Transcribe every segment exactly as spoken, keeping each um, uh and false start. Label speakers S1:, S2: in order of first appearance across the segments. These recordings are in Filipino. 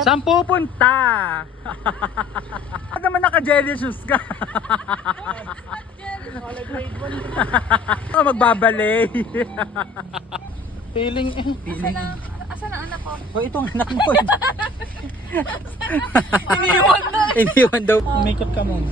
S1: Saan pupunta? Ba't naman naka-jelly shoes ka? Magbabalay. Feeling eh. Feeling.
S2: Asan ang anak ko?
S1: O itong anak mo.
S2: Iniwan na.
S1: Iniwan daw. Makeup ka muna.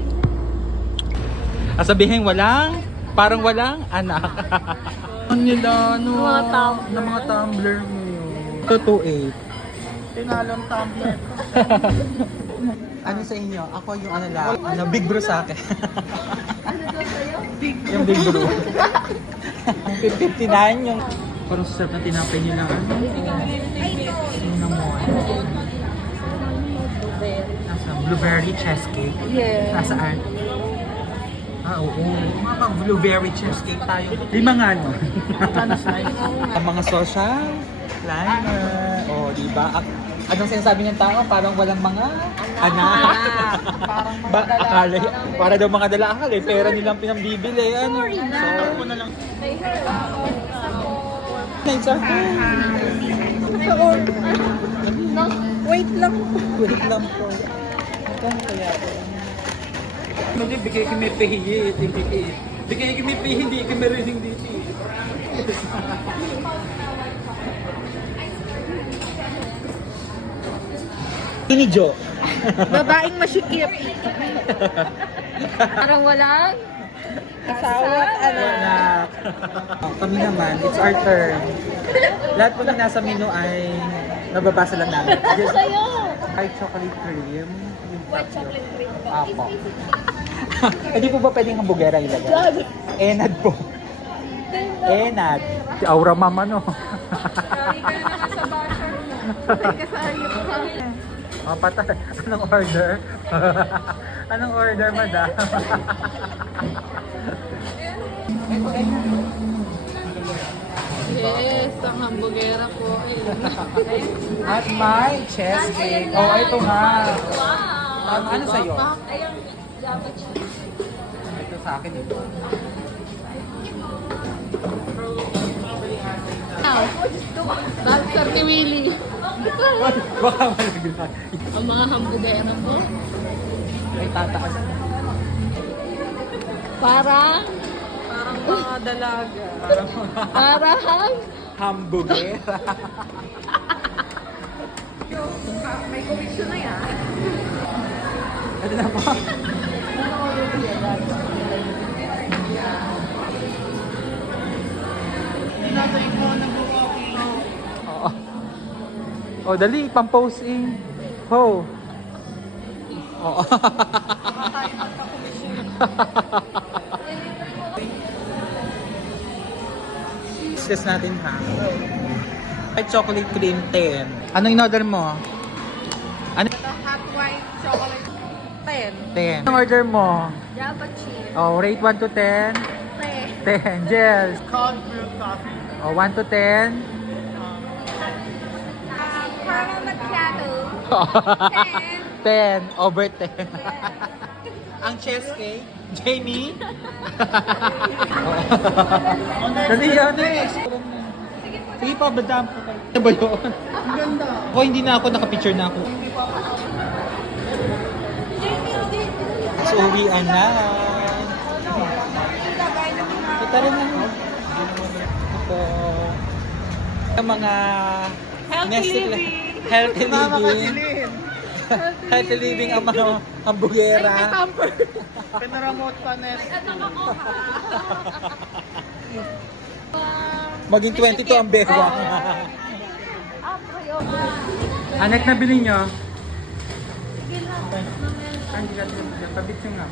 S1: Sabihin walang, parang walang anak. Ano nila, no?
S2: Mga tumbler.
S1: Na mga tumbler ngayon. two two eight.
S2: Tinalong tumbler.
S1: Ano sa inyo? Ako yung ano lang, ano, big bro sa akin.
S2: Ano daw sa'yo? Big
S1: Yung big bro. Ang fifty-nine yung... Parang sarap na tinapay nila. Ano? Tingnan mo. Nasa blueberry cheesecake.
S2: Yeah.
S1: Nasaan? Ah, oo. Mga pang blueberry cheesecake tayo. Lima nga, no? Ang mga social liner. O, oh, diba? Anong sinasabi ng tao? Parang walang mga anak.
S2: Parang mga
S1: Ba,
S2: dala.
S1: akala, para daw mga dala akala, eh, pera nilang pinambibili. Ano? Sorry ko na lang. Nice, sir.
S2: Wait lang.
S1: Wait lang po. Magkano kaya po? Hindi, bigay kami pihiye. Bigay kami pihiye, hindi kami rin dito. Ini Jo.
S2: Babaeng masikip. Parang walang asawa at anak.
S1: Anak. Oh, kami naman, it's our turn. Lahat po na nasa menu ay nababasa lang namin.
S2: Ano sa'yo?
S1: White chocolate cream.
S2: White chocolate cream.
S1: Apo. Hindi po ba pwedeng hambugera ilagay? Enad po. Enad. Si Aura Mama, no?
S2: Sorry ka na sa basher mo. Kasayip ka.
S1: Oh, patay. Anong order? Anong order, madam?
S2: Yes, ang hambugera po.
S1: At my cheesecake. Oh, ito nga. Um, ano sa'yo?
S2: Ayun, dapat siya.
S1: Ito sa akin ito.
S2: Now, Bob Sarti Willie.
S1: Baka malaglag.
S2: Ang mga hambugera po.
S1: May tataas.
S2: Parang,
S1: Parang mga dalaga.
S2: parang,
S1: Hambugera.
S2: may komisyon na yan.
S1: Ano na po? Oo. Oh, dali, pang-post in. Ho. Oo. Discuss natin ha. White chocolate cream ten. Anong in-order mo? Ano?
S2: Hot white chocolate. ten.
S1: ten. Anong order mo?
S2: Java chip.
S1: Oh, rate one to ten.
S2: ten.
S1: ten. Jels.
S2: Cold brew coffee.
S1: Oh, one to ten.
S2: Caramel macchiato. ten.
S1: ten. Over ten. Ang cheesecake, Jamie. Dali yan eh. Sige pa, badam po kayo. Ano ba yun?
S2: Ang ganda.
S1: Ako hindi na ako, nakapicture na ako. So, uwian na. Ito rin na. Ito. Ang mga
S2: Healthy
S1: nested-
S2: living.
S1: Healthy living. Healthy living ang mga hambugera.
S2: Pinaramot pa nes.
S1: Maging twenty-two ang bewa. Anak na bilhin nyo?
S2: Sige lang.
S1: Ay, hindi ka dyan. Pabitsin nga.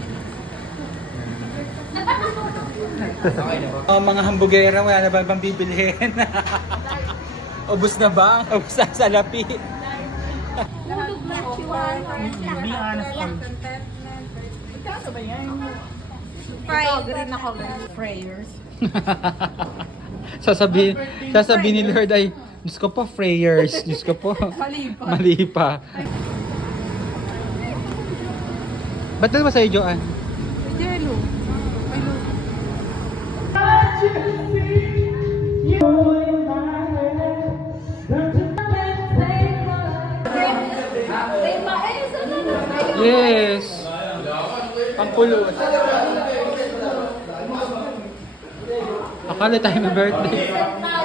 S1: Oh, mga hambugera, wala na ba bang bibilihin? Ubus na ba? Ubus na sa lapi.
S2: Hulog na chihuahua.
S1: Be honest on.
S2: Ito ba yan? Ikaw, green ako. Prayers.
S1: sasabihin, sasabihin ni Lord ay, Diyos ko po, prayers. Diyos ko po.
S2: Mali pa.
S1: Mali pa. Ba't dalawa sa'yo, Joanne?
S2: Jello. May luto.
S1: Yes. Pangkulot. Akala tayo may birthday.